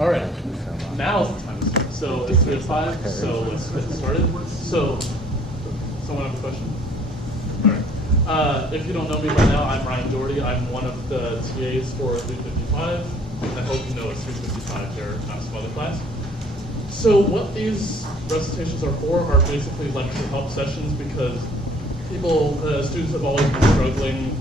All right, now it's time to start. So it's 3:05, so let's get started. So, someone have a question? All right. If you don't know me by now, I'm Ryan.e.dougherty. I'm one of the TAs for 355. I hope you know it's 355 here, not some other class. So what these recitations are for are basically lecture help sessions because students have always been struggling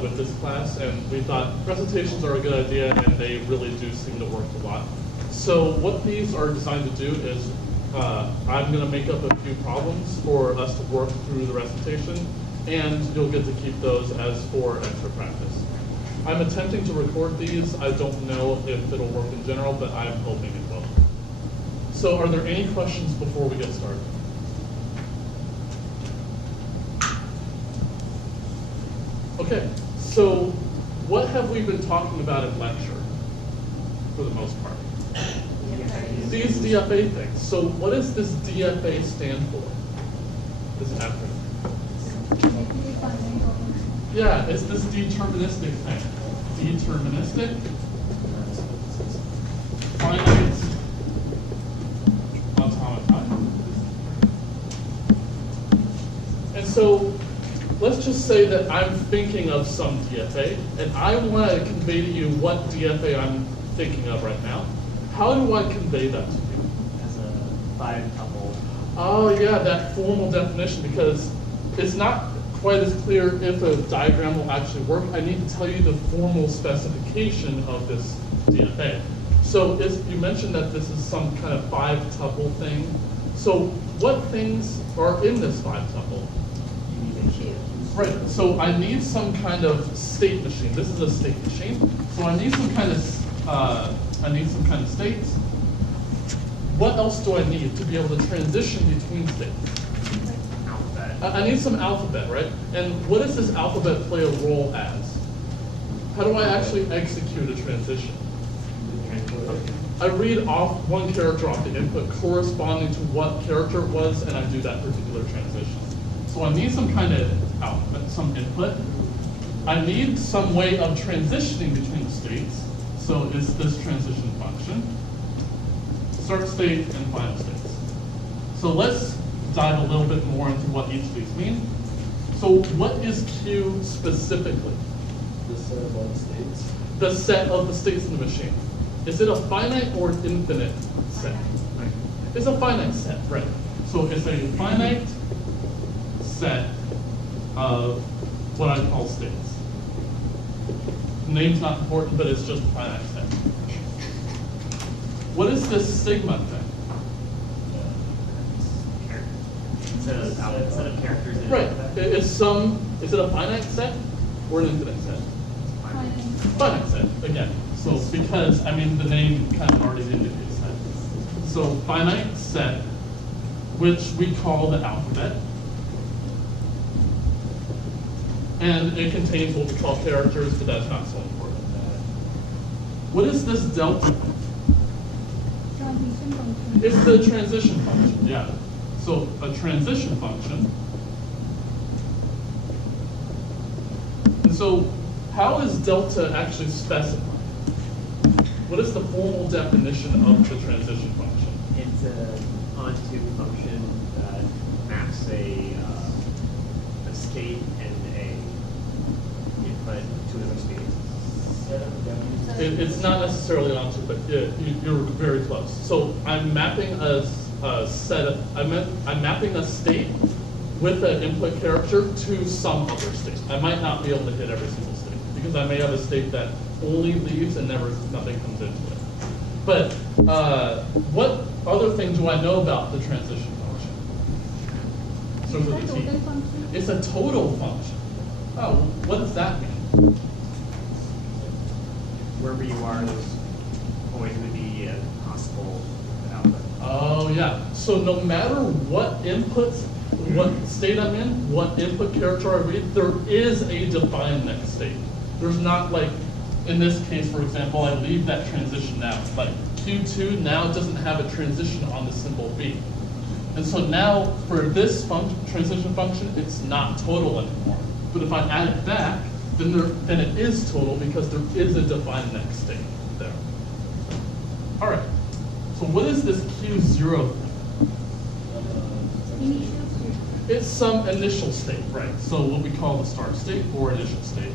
with this class, and we thought recitations are a good idea, and they really do seem to work a lot. So what these are designed to do is I'm going to make up a few problems for us to work through the recitation, and you'll get to keep those as for extra practice. I'm attempting to record these. I don't know if it'll work in general, but I'm hoping it will. So are there any questions before we get started? Okay, so what have we been talking about in lecture, for the most part? These DFA things. So what does this DFA stand for, this acronym? Yeah, it's this deterministic thing. Deterministic, finite, automata. And so let's just say that I'm thinking of some DFA, and I want to convey to you what DFA I'm thinking of right now. How do I convey that to you? As a 5-tuple. Oh yeah, that formal definition, because it's not quite as clear if a diagram will actually work. I need to tell you the formal specification of this DFA. So you mentioned that this is some kind of 5-tuple thing. So what things are in this 5-tuple? Right, so I need some kind of state machine. This is a state machine. So I need some kind of states. What else do I need to be able to transition between states? Alphabet. I need some alphabet, right? And what does this alphabet play a role as? How do I actually execute a transition? I read off one character off the input corresponding to what character it was, and I do that particular transition. So I need some kind of output, some input. I need some way of transitioning between the states. So it's this transition function, start state and final states. So let's dive a little bit more into what each of these mean. So what is Q specifically? The set of all states. The set of the states in the machine. Is it a finite or an infinite set? It's a finite set, right. So it's a finite set of what I call states. Name's not important, but it's just a finite set. What is this sigma thing? Set of characters in Right. Is it a finite set or an infinite set? Finite set, again. So because, I mean, the name kind of already indicates that. So finite set, which we call the alphabet. And it contains what we call characters, but that's not so important. What is this delta function? Transition function. It's the transition function, yeah. So a transition function. And so how is delta actually specified? What is the formal definition of the transition function? It's an onto function that maps a state and a input to another state. It's not necessarily onto, but yeah, you're very close. So I'm mapping a I'm mapping a state with an input character to some other state. I might not be able to hit every single state because I may have a state that only leaves and nothing comes into it. But what other thing do I know about the transition function? So It's a total function. it's a total function. Oh, what does that mean? Wherever you are, there's always going to be a possible output. Oh yeah. So no matter what inputs, what state I'm in, what input character I read, there is a defined next state. There's not like, in this case, for example, I leave that transition out. Like Q2 now doesn't have a transition on the symbol B. And so now for this transition function, it's not total anymore. But if I add it back, then it is total because there is a defined next state there. All right. So what is this Q0 thing? Initial state. It's some initial state, right? So what we call the start state or initial state.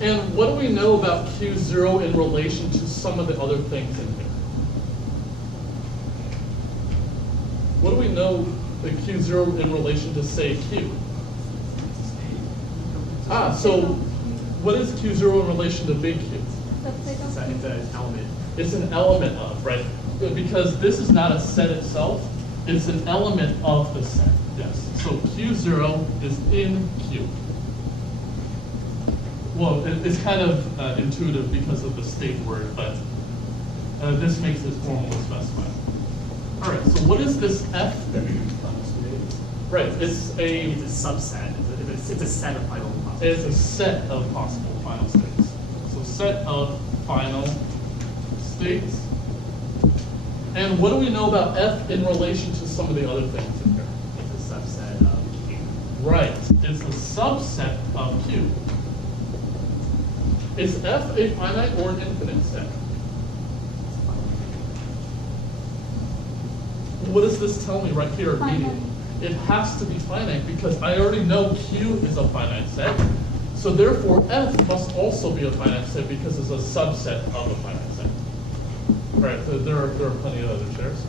And what do we know about Q0 in relation to some of the other things in here? What do we know the Q0 in relation to, say, Q? So what is Q0 in relation to big Q? Subset of It's an element. It's an element of, right? Because this is not a set itself, it's an element of the set, yes. So Q0 is in Q. Well, it's kind of intuitive because of the state word, but this makes it formally specified. All right, so what is this F thing? Right, it's a subset. It's a set of final possible. It's a set of possible final states. So set of final states. And what do we know about F in relation to some of the other things in here? It's a subset of Q. Right, it's a subset of Q. Is F a finite or an infinite set? What does this tell me right here immediately? Finite. It has to be finite because I already know Q is a finite set. So therefore, F must also be a finite set because it's a subset of a finite set. Right, so there are plenty of other shares.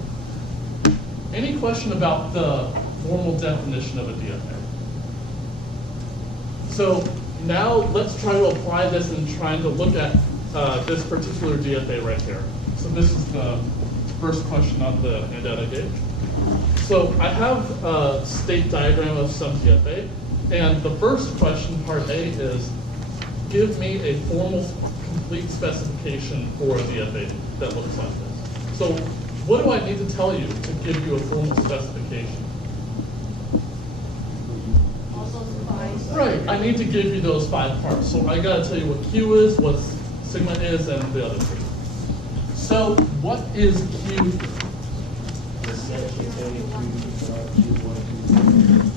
Any question about the formal definition of a DFA? So now let's try to apply this and trying to look at this particular DFA right here. So this is the first question on the handout I gave. So I have a state diagram of some DFA, and the first question, part A, is give me a formal complete specification for a DFA that looks like this. So what do I need to tell you to give you a formal specification? all those five. Right, I need to give you those 5 parts. So I gotta tell you what Q is, what sigma is, and the other 3. So what is Q?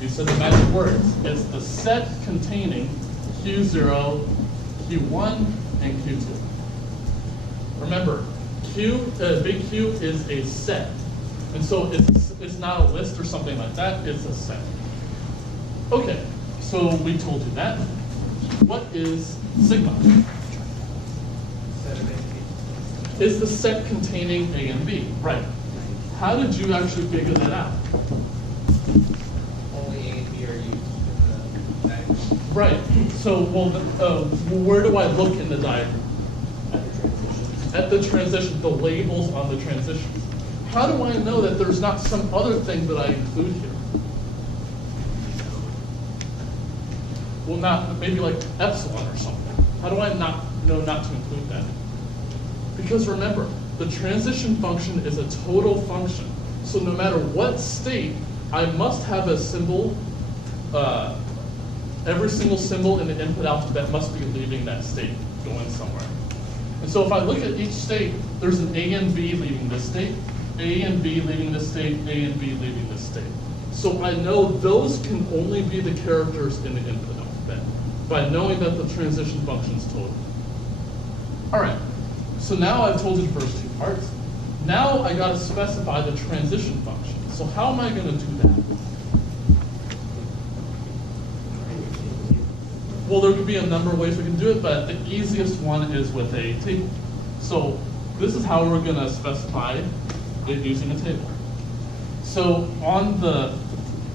You said the magic words. It's the set containing Q0, Q1, and Q2. Remember, big Q is a set. And so it's not a list or something like that, it's a set. Okay, so we told you that. What is sigma? Is the set containing A and B, right. How did you actually figure that out? Only A and B are used in the diagram. Right, so where do I look in the diagram? At the transition. At the transition, the labels on the transitions. How do I know that there's not some other thing that I include here? Well, maybe like epsilon or something. How do I know not to include that? Because remember, the transition function is a total function. So no matter what state, I must have a symbol, every single symbol in the input alphabet must be leaving that state, going somewhere. And so if I look at each state, there's an A and B leaving this state, A and B leaving this state, A and B leaving this state. So I know those can only be the characters in the input alphabet by knowing that the transition function is total. All right. So now I've told you the first 2 parts. Now I got to specify the transition function. So how am I going to do that? Well, there could be a number of ways we can do it, but the easiest one is with a table. So this is how we're going to specify it using a table. So on the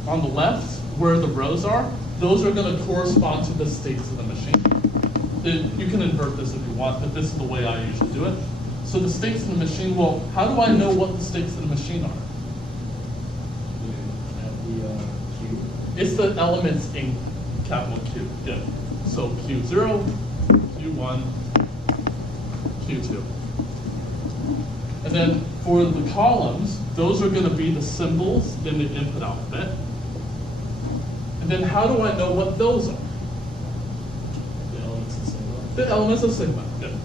left, where the rows are, those are going to correspond to the states of the machine. You can invert this if you want, but this is the way I usually do it. So the states of the machine, well, how do I know what the states of the machine are? At the Q. It's the elements in capital Q. Yeah. So Q0, Q1, Q2. And then for the columns, those are going to be the symbols in the input alphabet. And then how do I know what those are? The elements of sigma. The elements of sigma. Good.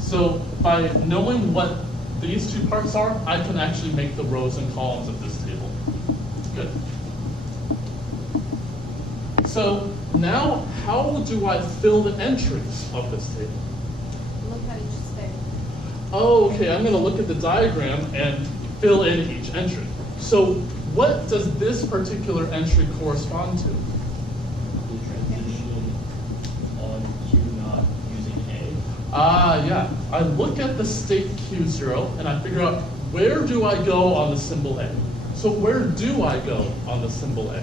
So by knowing what these 2 parts are, I can actually make the rows and columns of this table. Good. So now, how do I fill the entries of this table? Look at each state. oh, okay, I'm gonna look at the diagram and fill in each entry. So what does this particular entry correspond to? The transition on Q not using A. Ah, yeah. I look at the state Q0 and I figure out where do I go on the symbol A? So where do I go on the symbol A?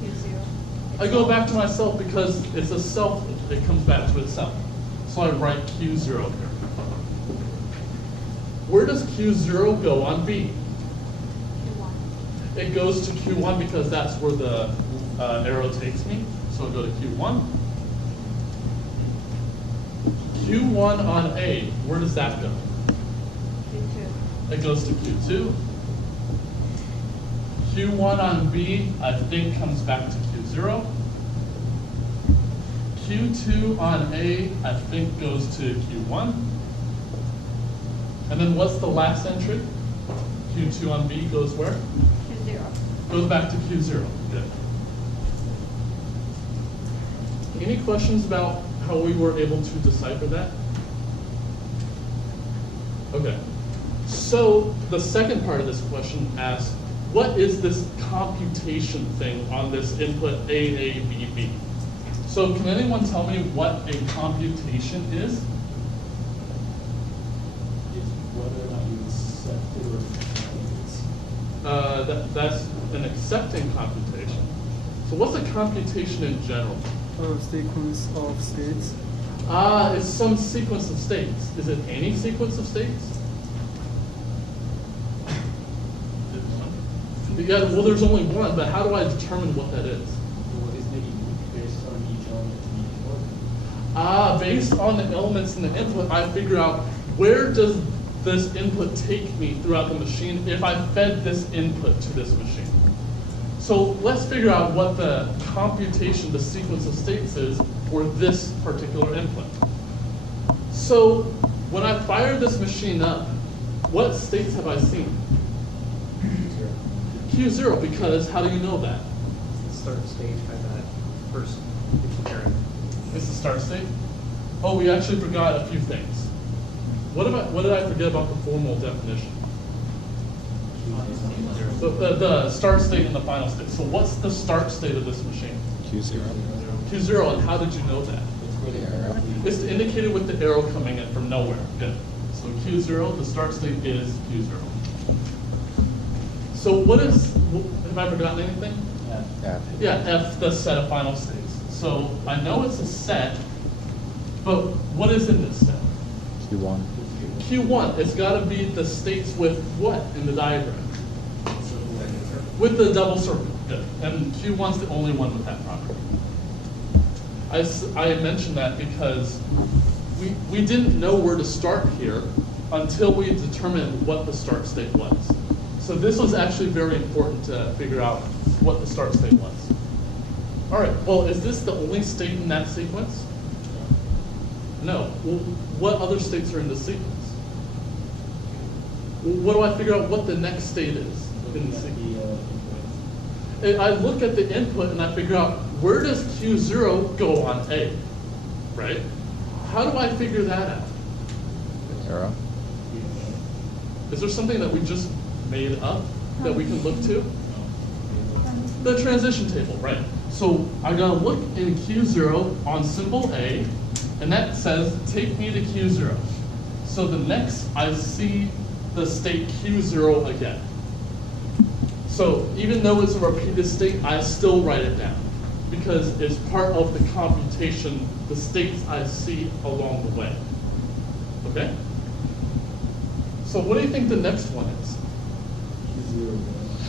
Q0. I go back to myself because it's a self, it comes back to itself. So I write Q0 here. Where does Q0 go on B? Q1. It goes to Q1 because that's where the arrow takes me. So I'll go to Q1. Q1 on A, where does that go? Q2. It goes to Q2. Q1 on B, I think comes back to Q0. Q2 on A, I think goes to Q1. And then what's the last entry? Q2 on B goes where? Q0. Goes back to Q0. Good. Any questions about how we were able to decipher that? Okay. So the second part of this question asks, what is this computation thing on this input A, B, B? So can anyone tell me what a computation is? It's whether or not you accept it or That's an accepting computation. So what's a computation in general? A sequence of states. Ah, it's some sequence of states. Is it any sequence of states? Yeah, well, there's only one, but how do I determine what that is? Well, it's maybe based on each element to be input. Ah, based on the elements in the input, I figure out where does this input take me throughout the machine if I fed this input to this machine. So let's figure out what the computation, the sequence of states is for this particular input. So when I fire this machine up, what states have I seen? Q0, because how do you know that? The start state by that first parent. It's the start state. Oh, we actually forgot a few things. What did I forget about the formal definition? The start state and the final state. So what's the start state of this machine? Q0. Q0, and how did you know that? The arrow. It's indicated with the arrow coming in from nowhere. Good. So Q0, the start state is Q0. So what is, have I forgotten anything? F. Yeah, F, the set of final states. So I know it's a set, but what is in this set? Q1. Q1, it's got to be the states with what in the diagram? With the double circle. Good. And Q1's the only one with that property. I mentioned that because we didn't know where to start here until we determined what the start state was. So this was actually very important to figure out what the start state was. All right, well, is this the only state in that sequence? No. Well, what other states are in the sequence? Well, what do I figure out what the next state is in the sequence? I look at the input and I figure out where does Q0 go on A, right? How do I figure that out? Arrow. Is there something that we just made up that we can look to? The transition table, right. So I gotta look in Q0 on symbol A, and that says take me to Q0. So the next I see the state Q0 again. So even though it's a repeated state, I still write it down because it's part of the computation, the states I see along the way. Okay? So what do you think the next one is? Q0.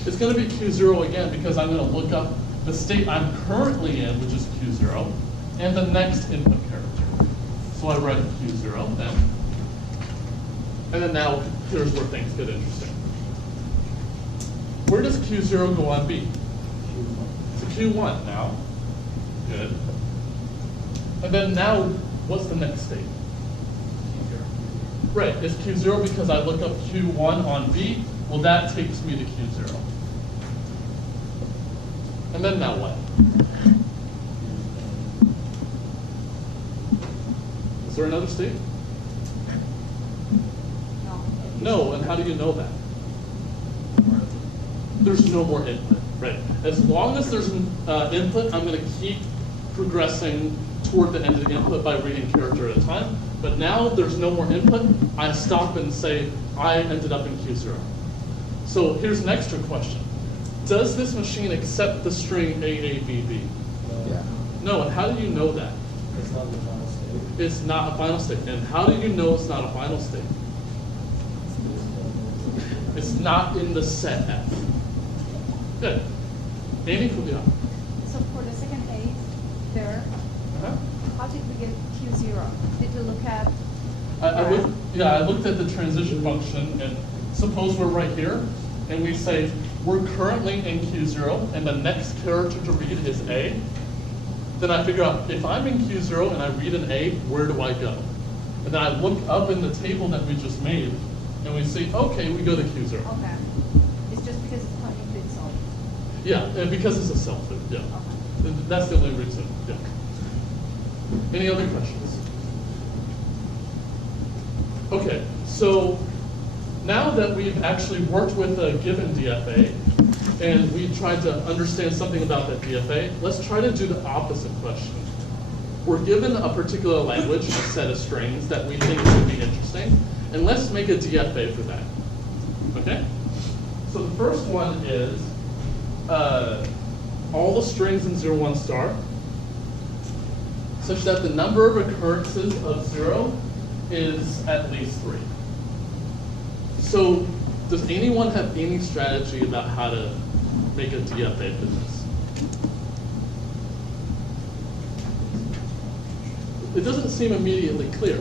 It's going to be Q0 again because I'm going to look up the state I'm currently in, which is Q0, and the next input character. So I write Q0 then. And then now, here's where things get interesting. Where does Q0 go on B? To Q1 now. Good. And then now, what's the next state? Right, it's Q0 because I look up Q1 on B. Well, that takes me to Q0. And then now what? Is there another state? No, and how do you know that? There's no more input, right? As long as there's input, I'm going to keep progressing toward the end of the input by reading character at a time. But now there's no more input, I stop and say, I ended up in Q0. So here's an extra question. Does this machine accept the string AABB? Yeah. No, and how do you know that? It's not the final state. It's not a final state. And how do you know it's not a final state? It's not in the set F. Good. Amy, could be on. So for the second A there, Uh-huh. how did we get Q0? Did you look at? I looked at the transition function, and suppose we're right here, and we say we're currently in Q0, and the next character to read is A. Then I figure out if I'm in Q0 and I read an A, where do I go? And then I look up in the table that we just made, and we see, okay, we go to Q0. Okay. It's just because it's pointing to itself. Yeah, and because it's a self loop. Yeah, Okay. that's the only reason. Yeah. Any other questions? Okay, so now that we've actually worked with a given DFA and we tried to understand something about that DFA, let's try to do the opposite question. We're given a particular language, a set of strings that we think would be interesting, and let's make a DFA for that. Okay? So the first one is all the strings in 0, 1 star, such that the number of occurrences of 0 is at least 3. So does anyone have any strategy about how to make a DFA for this? It doesn't seem immediately clear.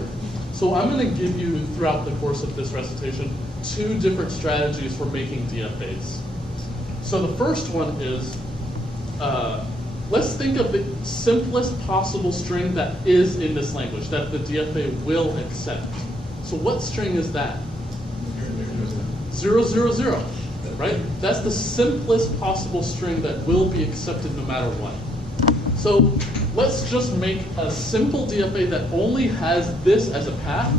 So I'm going to give you, throughout the course of this recitation, 2 different strategies for making DFAs. So the first one is, let's think of the simplest possible string that is in this language, that the DFA will accept. So what string is that? 0, 0, 0, right? That's the simplest possible string that will be accepted no matter what. So let's just make a simple DFA that only has this as a path,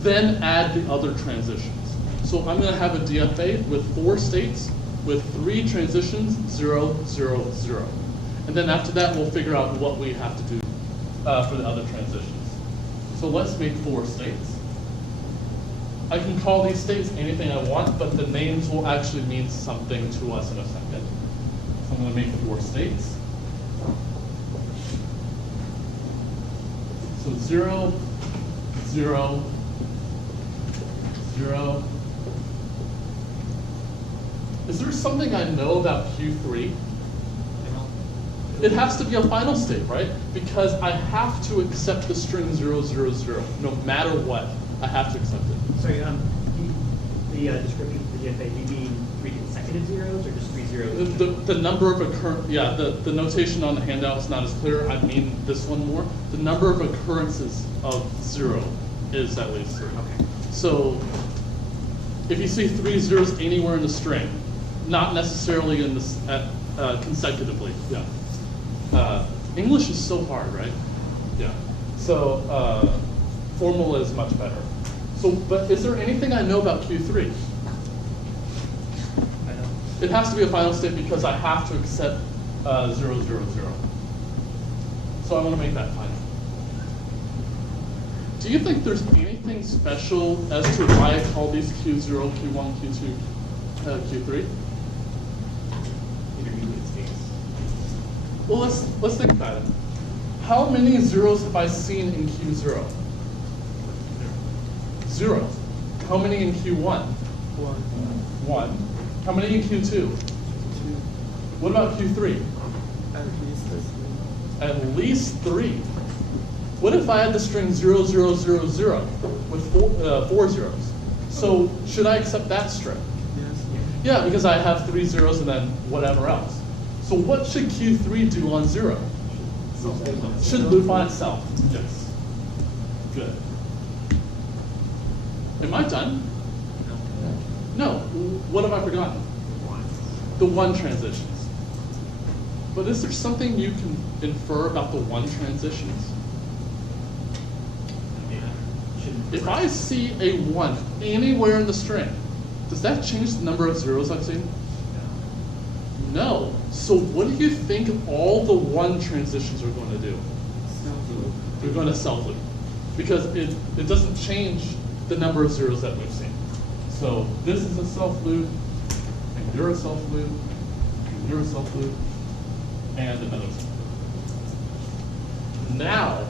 then add the other transitions. So I'm going to have a DFA with 4 states with 3 transitions, 0, 0, 0. And then after that, we'll figure out what we have to do for the other transitions. So let's make 4 states. I can call these states anything I want, but the names will actually mean something to us in a second. So I'm going to make 4 states. So 0, 0, 0. Is there something I know about Q3? It has to be a final state, right? Because I have to accept the string 0, 0, 0. No matter what, I have to accept it. Sorry, the description of the DFA, do you mean 3 consecutive zeros or just 3 zeros? The number of the notation on the handout is not as clear. I mean this one more. The number of occurrences of 0 is at least 3. Okay. So if you see 3 zeros anywhere in the string, not necessarily in this consecutively. Yeah. English is so hard, right? Yeah. So formula is much better. So, but is there anything I know about Q3? I know. It has to be a final state because I have to accept 0, 0, 0. So I want to make that final. Do you think there's anything special as to why I call these Q0, Q1, Q2, Q3? Intermediate states. Well, let's think about it. How many zeros have I seen in Q0? 0. How many in Q1? 1. How many in Q2? 2. What about Q3? At least 3. At least 3. What if I had the string 0, 0, 0, 0 with 4 zeros? So should I accept that string? Yes. Yeah, because I have 3 zeros and then whatever else. So what should Q3 do on 0? Should loop on itself. Yes. Good. Am I done? No. What have I forgotten? The 1 transitions. But is there something you can infer about the 1 transitions? If I see a 1 anywhere in the string, does that change the number of zeros I've seen? No. So what do you think all the 1 transitions are going to do? They're going to self-loop. Because it doesn't change the number of zeros that we've seen. So this is a self-loop, and you're a self-loop, and you're a self-loop, and another self-loop. Now,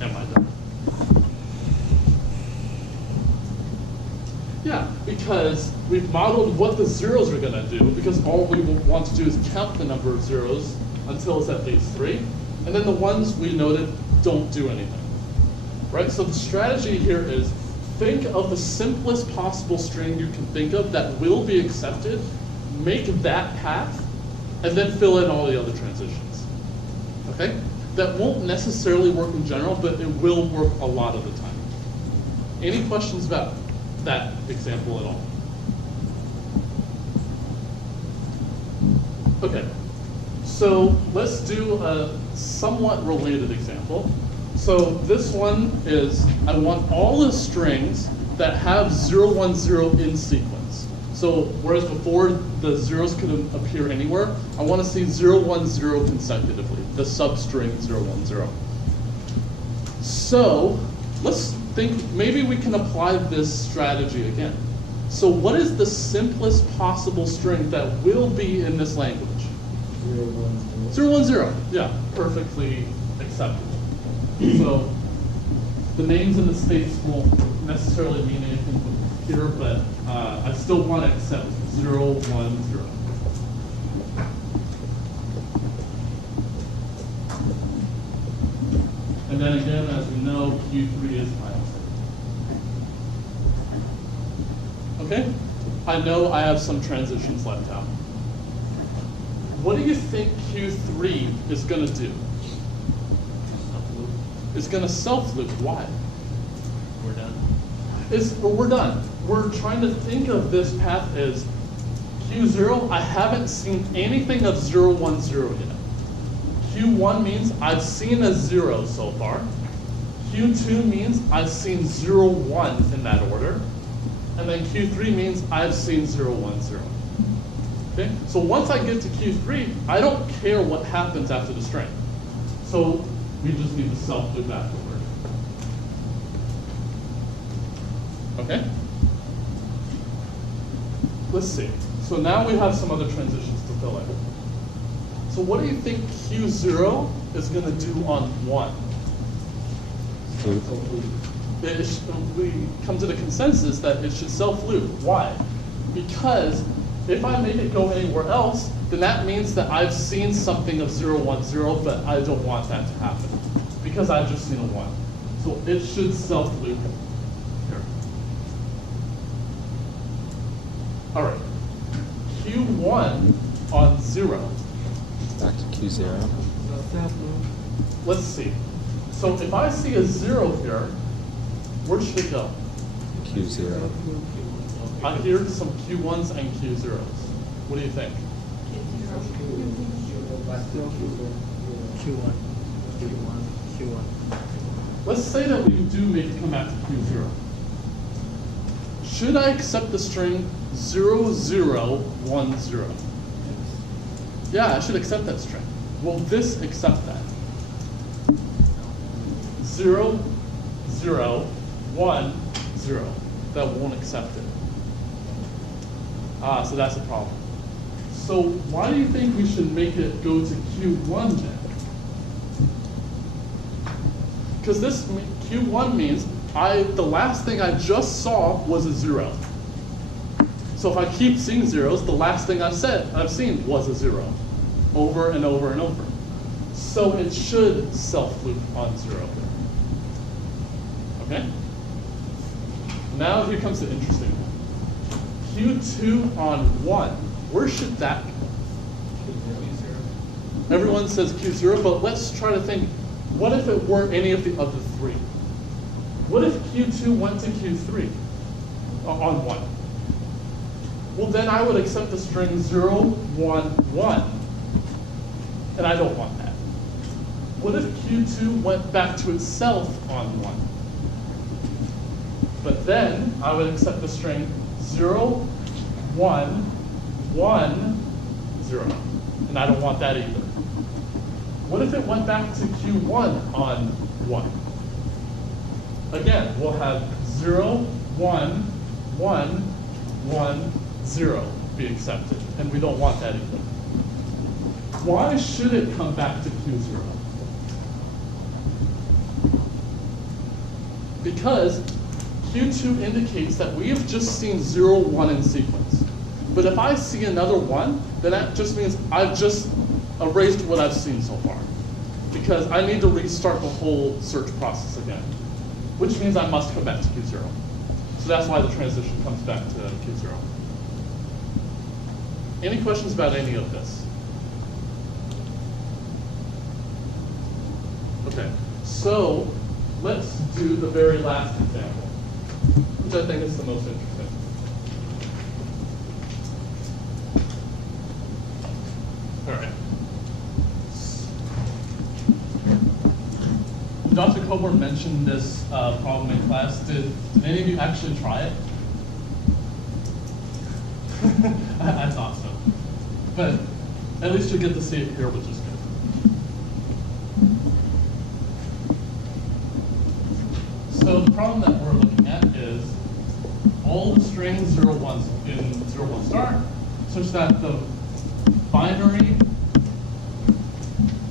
am I done? Yeah, because we've modeled what the zeros are going to do, because all we want to do is count the number of zeros until it's at least 3, and then the ones we noted don't do anything. Right? So the strategy here is think of the simplest possible string you can think of that will be accepted, make that path, and then fill in all the other transitions. Okay? That won't necessarily work in general, but it will work a lot of the time. Any questions about that example at all? Okay, so let's do a somewhat related example. So this one is, I want all the strings that have 0, 1, 0 in sequence. So whereas before the zeros could appear anywhere, I want to see 0, 1, 0 consecutively, the substring 0, 1, 0. So let's think, maybe we can apply this strategy again. So what is the simplest possible string that will be in this language? 0, 1, 0. 0, 1, 0, yeah, perfectly acceptable. So the names and the states won't necessarily mean anything here, but I still want to accept 0, 1, 0. And then again, as we know, Q3 is final. Okay? I know I have some transitions left out. What do you think Q3 is going to do? It's going to self-loop. Why? We're done. We're done. We're trying to think of this path as Q0. I haven't seen anything of 0, 1, 0 yet. Q1 means I've seen a 0 so far. Q2 means I've seen 0, 1 in that order. And then Q3 means I've seen 0, 1, 0. Okay? So once I get to Q3, I don't care what happens after the string. So we just need to self-loop afterward. Okay? Let's see. So now we have some other transitions to fill in. So what do you think Q0 is going to do on 1? We come to the consensus that it should self-loop. Why? Because if I make it go anywhere else, then that means that I've seen something of 0, 1, 0, but I don't want that to happen because I've just seen a 1. So it should self-loop here. All right. Q1 on 0. Back to Q0. Let's see. So if I see a 0 here, where should it go? Q0. I hear some Q1s and Q0s. What do you think? Q1. Let's say that we do make it come back to Q0. Should I accept the string 0, 0, 1, 0? Yeah, I should accept that string. Will this accept that? 0, 0, 1, 0. That won't accept it. So that's a problem. So why do you think we should make it go to Q1 then? Because this Q1 means the last thing I just saw was a 0. So if I keep seeing zeros, the last thing I've seen was a 0, over and over and over. So it should self-loop on 0. Okay? Now here comes the interesting one. Q2 on 1, where should that go? Everyone says Q0, but let's try to think, what if it weren't any of the other 3? What if Q2 went to Q3 on 1? Well, then I would accept the string 0, 1, 1, and I don't want that. What if Q2 went back to itself on 1? But then I would accept the string 0, 1, 1, 0. And I don't want that either. What if it went back to Q1 on 1? Again, we'll have 0, 1, 1, 1, 0 be accepted. And we don't want that either. Why should it come back to Q0? Because Q2 indicates that we have just seen 0, 1 in sequence. But if I see another 1, then that just means I've just erased what I've seen so far. Because I need to restart the whole search process again. Which means I must come back to Q0. So that's why the transition comes back to Q0. Any questions about any of this? Okay, so let's do the very last example, which I think is the most interesting. All right. Dr. Coburn mentioned this problem in class. Did any of you actually try it? I thought so. But at least you get to see it here, which is good. So the problem that we're looking at is all the strings 0, 1 in 0, 1 star, such that the binary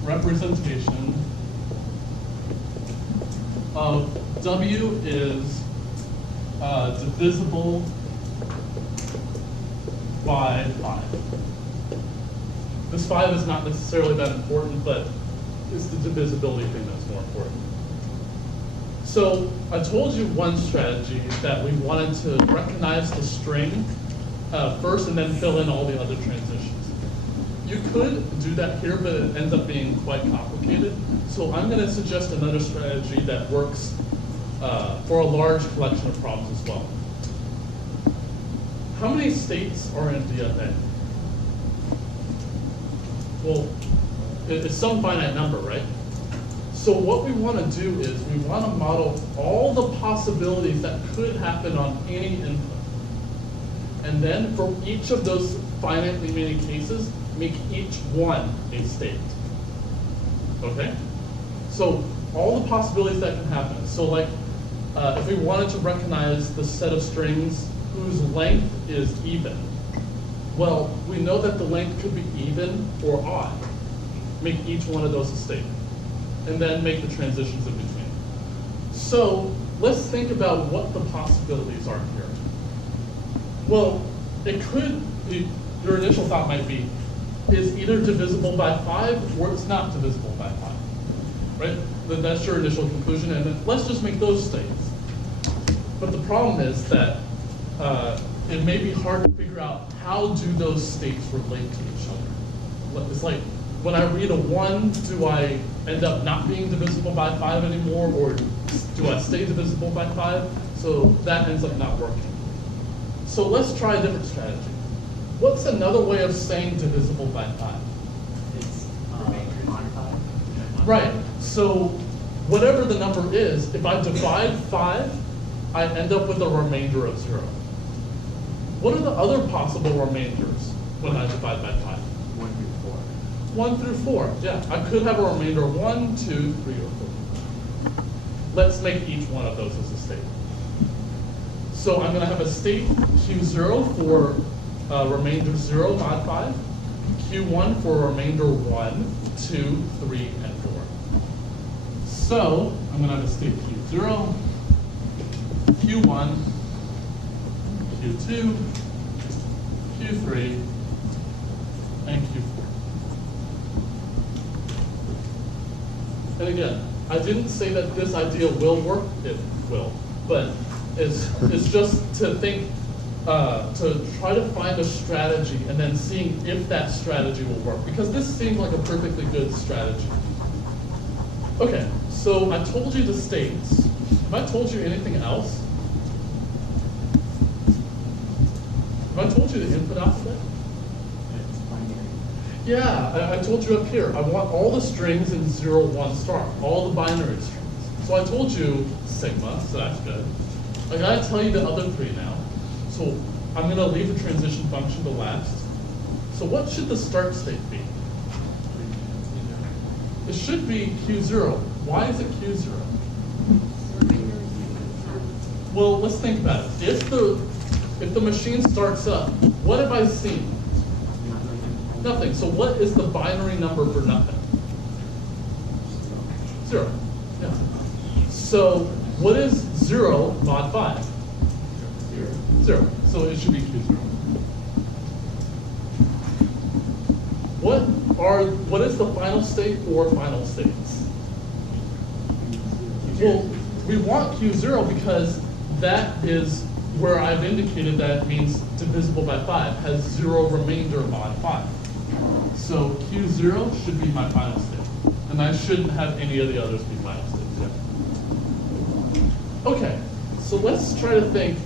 representation of W is divisible by 5. This 5 is not necessarily that important, but it's the divisibility thing that's more important. So I told you one strategy that we wanted to recognize the string first and then fill in all the other transitions. You could do that here, but it ends up being quite complicated. So I'm going to suggest another strategy that works for a large collection of problems as well. How many states are in DFA? Well, it's some finite number, right? So what we want to do is we want to model all the possibilities that could happen on any input. And then for each of those finitely many cases, make each one a state. Okay? So all the possibilities that can happen. So like, if we wanted to recognize the set of strings whose length is even, well, we know that the length could be even or odd. Make each one of those a state. And then make the transitions in between. So let's think about what the possibilities are here. Well, it could be, your initial thought might be, is either divisible by 5 or it's not divisible by 5, right? Then that's your initial conclusion, and then let's just make those states. But the problem is that it may be hard to figure out how do those states relate to each other. It's like, when I read a 1, do I end up not being divisible by 5 anymore, or do I stay divisible by 5? So that ends up not working. So let's try a different strategy. What's another way of saying divisible by 5? It's modified. Right, so whatever the number is, if I divide 5, I end up with a remainder of 0. What are the other possible remainders when I divide by 5? 1 through 4. 1 through 4, yeah. I could have a remainder of 1, 2, 3, or 4. Let's make each one of those as a state. So I'm going to have a state Q0 for remainder 0 mod 5, Q1 for remainder 1, 2, 3, and 4. So I'm going to have a state Q0, Q1, Q2, Q3, and Q4. And again, I didn't say that this idea will work, it will, but it's just to think, to try to find a strategy and then seeing if that strategy will work, because this seems like a perfectly good strategy. Okay, so I told you the states. Have I told you anything else? Have I told you the input alphabet? It's binary. Yeah, I told you up here, I want all the strings in 0, 1 star, all the binary strings. So I told you sigma, so that's good. I gotta tell you the other three now. So I'm gonna leave the transition function to last. So what should the start state be? It should be Q0. Why is it Q0? Well, let's think about it. If the machine starts up, what have I seen? Nothing. So what is the binary number for nothing? 0. Yeah. So what is 0 mod 5? 0. So it should be Q0. What is the final state or final states? Well, we want Q0 because that is where I've indicated that it means divisible by 5, has 0 remainder mod 5. So Q0 should be my final state. And I shouldn't have any of the others be final states yet. Okay, so let's try to think,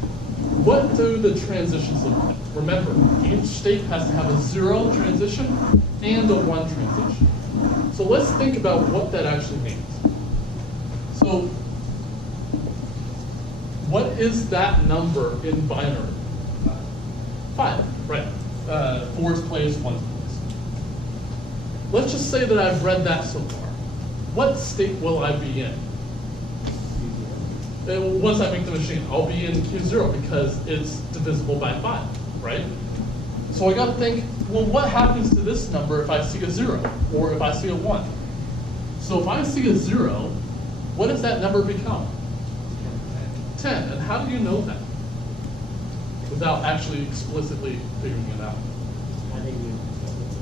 what do the transitions look like? Remember, each state has to have a 0 transition and a 1 transition. So let's think about what that actually means. So what is that number in binary? 5, right. 4's place, 1's place. Let's just say that I've read that so far. What state will I be in? Once I make the machine, I'll be in Q0 because it's divisible by 5, right? So I gotta think, well, what happens to this number if I see a 0 or if I see a 1? So if I see a 0, what does that number become? 10. And how do you know that? Without actually explicitly figuring it out. Adding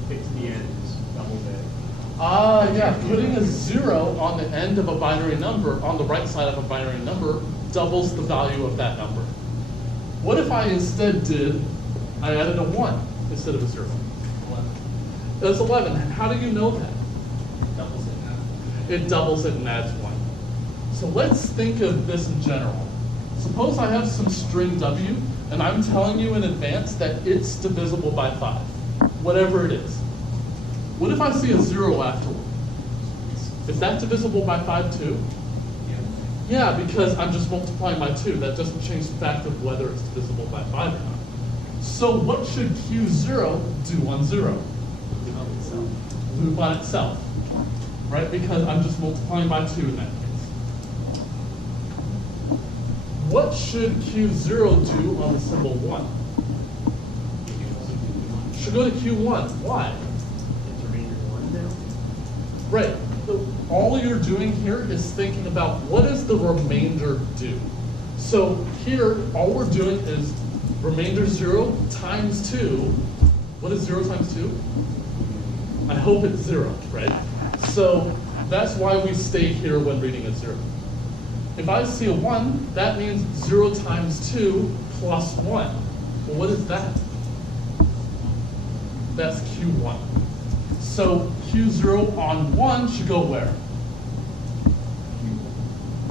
it to the end is double it. Yeah, putting a 0 on the end of a binary number, on the right side of a binary number, doubles the value of that number. What if I instead I added a 1 instead of a 0? 11. That's 11. How do you know that? Doubles it now. It doubles it and adds 1. So let's think of this in general. Suppose I have some string W, and I'm telling you in advance that it's divisible by 5, whatever it is. What if I see a 0 afterward? Is that divisible by 5 too? Yeah, because I'm just multiplying by 2. That doesn't change the fact of whether it's divisible by 5 or not. So what should Q0 do on 0? Loop on itself, right? Because I'm just multiplying by 2 in that case. What should Q0 do on the symbol 1? Should go to Q1. Why? It's remainder 1 now? Right. So all you're doing here is thinking about what does the remainder do? So here, all we're doing is remainder 0 times 2. What is 0 times 2? I hope it's 0, right? So that's why we stay here when reading a 0. If I see a 1, that means 0 times 2 plus 1. Well, what is that? That's Q1. So Q0 on 1 should go where?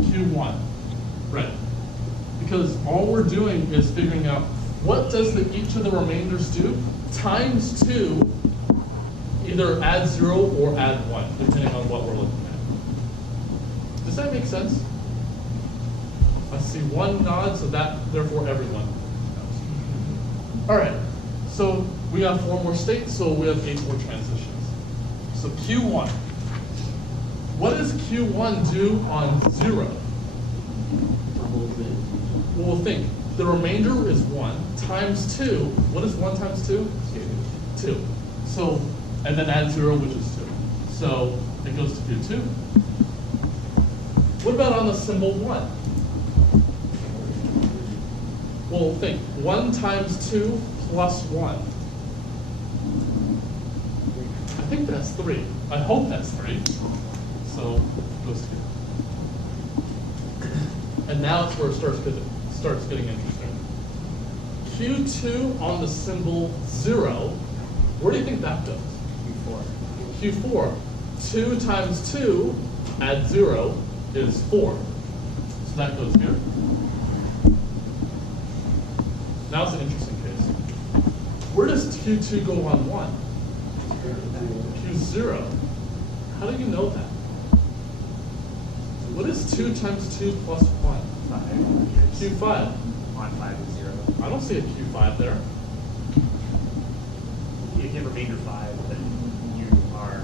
Q1, right. Because all we're doing is figuring out what does each of the remainders do times 2, either add 0 or add 1, depending on what we're looking at. Does that make sense? I see 1 nod, so that, therefore, everyone knows. All right, so we have 4 more states, so we have 8 more transitions. So Q1. What does Q1 do on 0? Well, think. The remainder is 1 times 2. What is 1 times 2? 2. So, and then add 0, which is 2. So it goes to Q2. What about on the symbol 1? Well, think. 1 times 2 plus 1. I think that's 3. I hope that's 3. So it goes to Q. And now it's where it starts getting interesting. Q2 on the symbol 0, where do you think that goes? Q4. 2 times 2, add 0, is 4. So that goes here. Now it's an interesting case. Where does Q2 go on 1? Q0. How do you know that? What is 2 times 2 plus 1? 5. Q5. Mod 5 is 0. I don't see a Q5 there. If you have remainder 5, then you are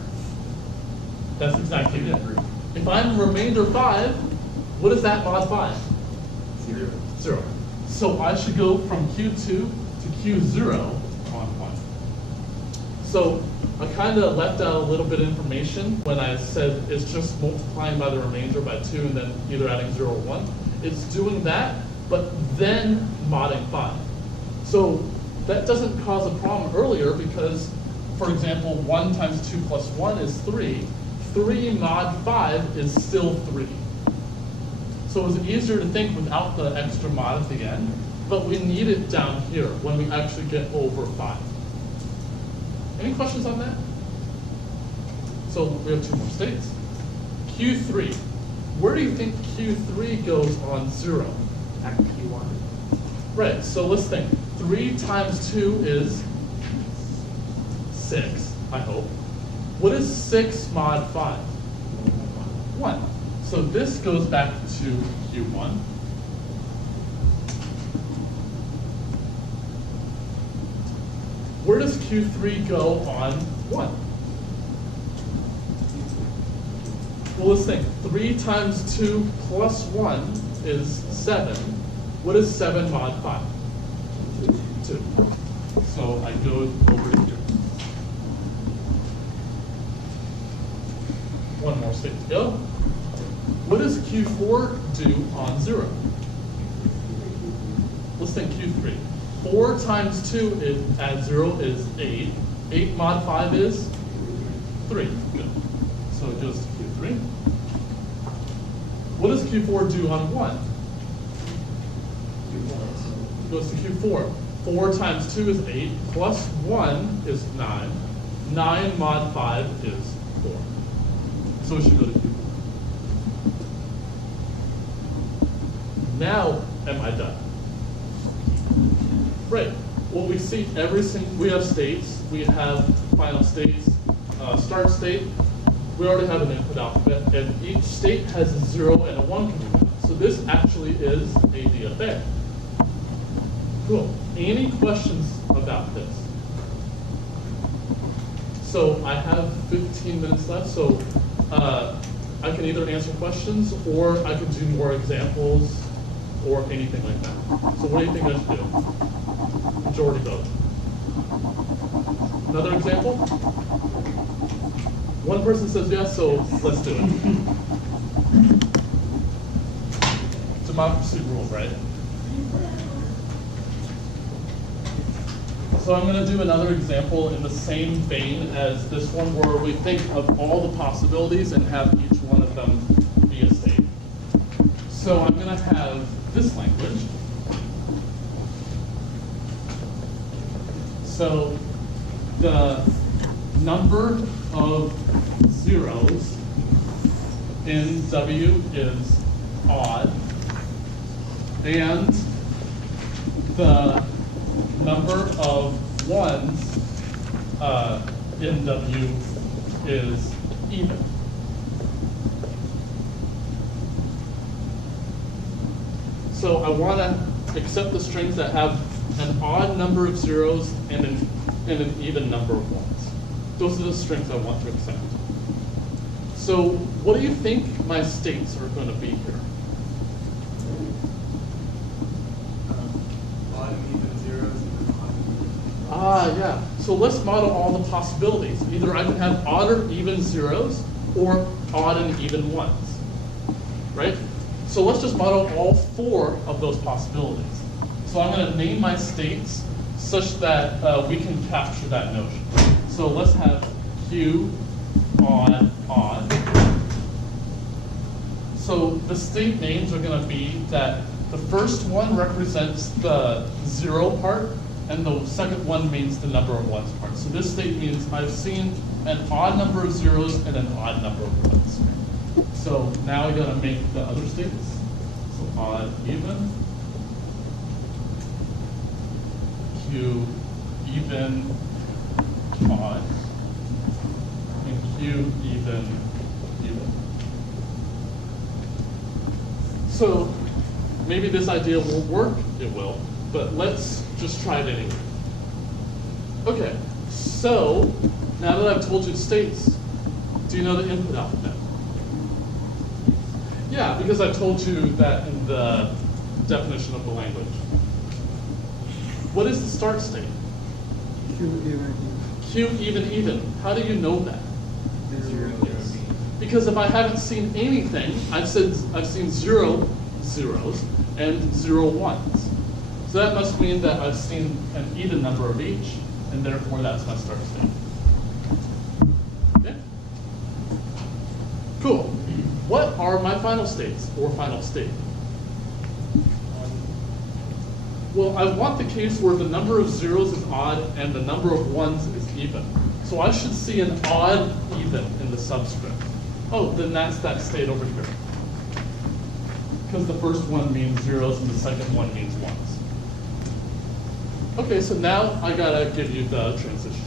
That's exactly it. group If I'm remainder 5, what is that mod 5? 0. 0. So I should go from Q2 to Q0 on 1. So I kind of left out a little bit of information when I said it's just multiplying by the remainder by 2 and then either adding 0 or 1. It's doing that, but then modding 5. So that doesn't cause a problem earlier because, for example, 1 times 2 plus 1 is 3. 3 mod 5 is still 3. So it was easier to think without the extra mod at the end, but we need it down here when we actually get over 5. Any questions on that? So we have 2 more states. Q3. Where do you think Q3 goes on 0? Back to Q1. Right, so let's think. 3 times 2 is 6, I hope. What is 6 mod 5? 1. So this goes back to Q1. Where does Q3 go on 1? Well, let's think. 3 times 2 plus 1 is 7. What is 7 mod 5? 2. So I go over here. One more state to go. What does Q4 do on 0? Let's think Q3. 4 times 2 is, at 0 is 8. 8 mod 5 is 3. Good. So it goes to Q3. What does Q4 do on 1? It goes to Q4. 4 times 2 is 8, plus 1 is 9. 9 mod 5 is 4. So it should go to Q4. Now, am I done? Right. Well, we see we have states, we have final states, start state. We already have an input alphabet, and each state has a 0 and a 1 coming out. So this actually is a DFA. Cool. Any questions about this? So I have 15 minutes left, so I can either answer questions or I could do more examples or anything like that. So what do you think I should do? Majority vote. Another example? One person says yes, so let's do it. Democracy rule, right? So I'm going to do another example in the same vein as this one, where we think of all the possibilities and have each one of them be a state. So I'm going to have this language. So the number of zeros in W is odd, and the number of ones in W is even. So I want to accept the strings that have an odd number of zeros and an even number of ones. Those are the strings I want to accept. So what do you think my states are going to be here? Odd and even zeros and odd and even. Ah, yeah. So let's model all the possibilities. Either I can have odd or even zeros, or odd and even ones, right? So let's just model all 4 of those possibilities. So I'm going to name my states such that we can capture that notion. So let's have Q, odd, odd. So the state names are going to be that the first one represents the 0 part, and the second one means the number of ones part. So this state means I've seen an odd number of zeros and an odd number of ones. So now we got to make the other states. So odd, even. Q, even, odd. And Q, even, even. So Maybe this idea won't work, it will, but let's just try it anyway. Okay, so now that I've told you states, do you know the input alphabet? Yeah, because I told you that in the definition of the language. What is the start state? Q even Q even. How do you know that? Because if I haven't seen anything, I've seen 0 zeros and 0 ones. So that must mean that I've seen an even number of each, and therefore that's my start state. Okay? Cool. What are my final states or final state? Well, I want the case where the number of zeros is odd and the number of ones is even. So I should see an odd even in the subscript. Oh, then that's that state over here. Because the first one means zeros and the second one means ones. Okay, so now I gotta give you the transition.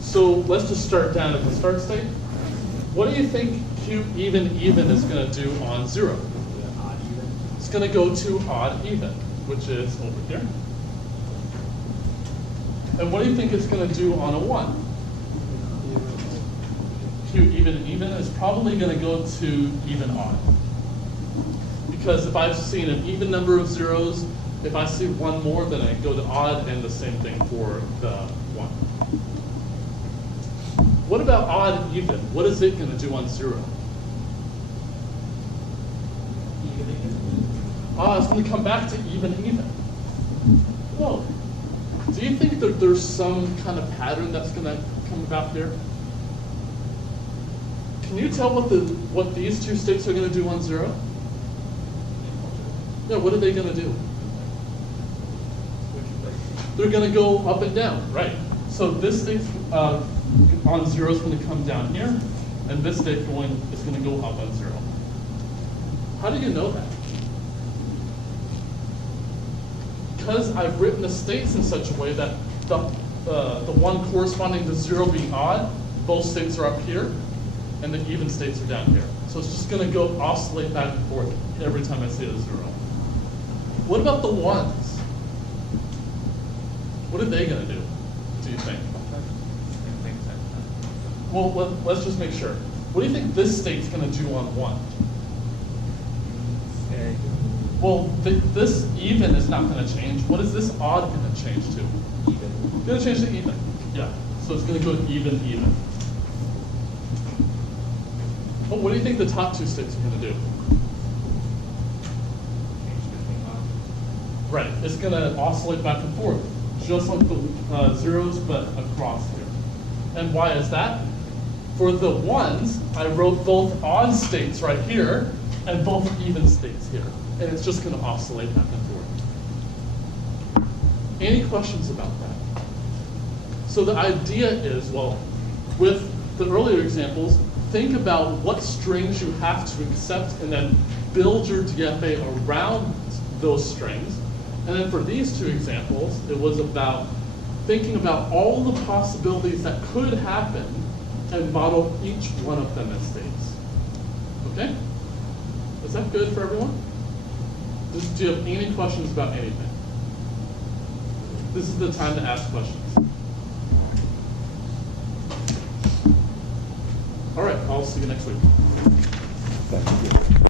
So let's just start down at the start state. What do you think Q even is gonna do on 0? Odd even. It's gonna go to odd even, which is over here. And what do you think it's gonna do on a 1? Q even is probably gonna go to even odd. Because if I've seen an even number of zeros, if I see one more, then I go to odd, and the same thing for the 1. What about odd even? What is it going to do on 0? It's going to come back to even. Whoa. Do you think that there's some kind of pattern that's going to come about here? Can you tell what these two states are going to do on 0? Yeah, what are they going to do? They're going to go up and down, right? So this state on 0 is going to come down here, and this state is going to go up on 0. How do you know that? Because I've written the states in such a way that the one corresponding to 0 being odd, both states are up here, and the even states are down here. So it's just going to go oscillate back and forth every time I say a 0. What about the ones? What are they going to do you think? Well, let's just make sure. What do you think this state's going to do on 1? Well, this even is not going to change. What is this odd going to change to? Even. It's going to change to even. Yeah. So it's going to go to even. Well, what do you think the top two states are going to do? Right. It's going to oscillate back and forth, just like the zeros, but across here. And why is that? For the ones, I wrote both odd states right here and both even states here. And it's just going to oscillate back and forth. Any questions about that? So the idea is, well, with the earlier examples, think about what strings you have to accept and then build your DFA around those strings. And then for these two examples, it was about thinking about all the possibilities that could happen and model each one of them as states. Okay? Is that good for everyone? Do you have any questions about anything? This is the time to ask questions. All right, I'll see you next week. Thank you.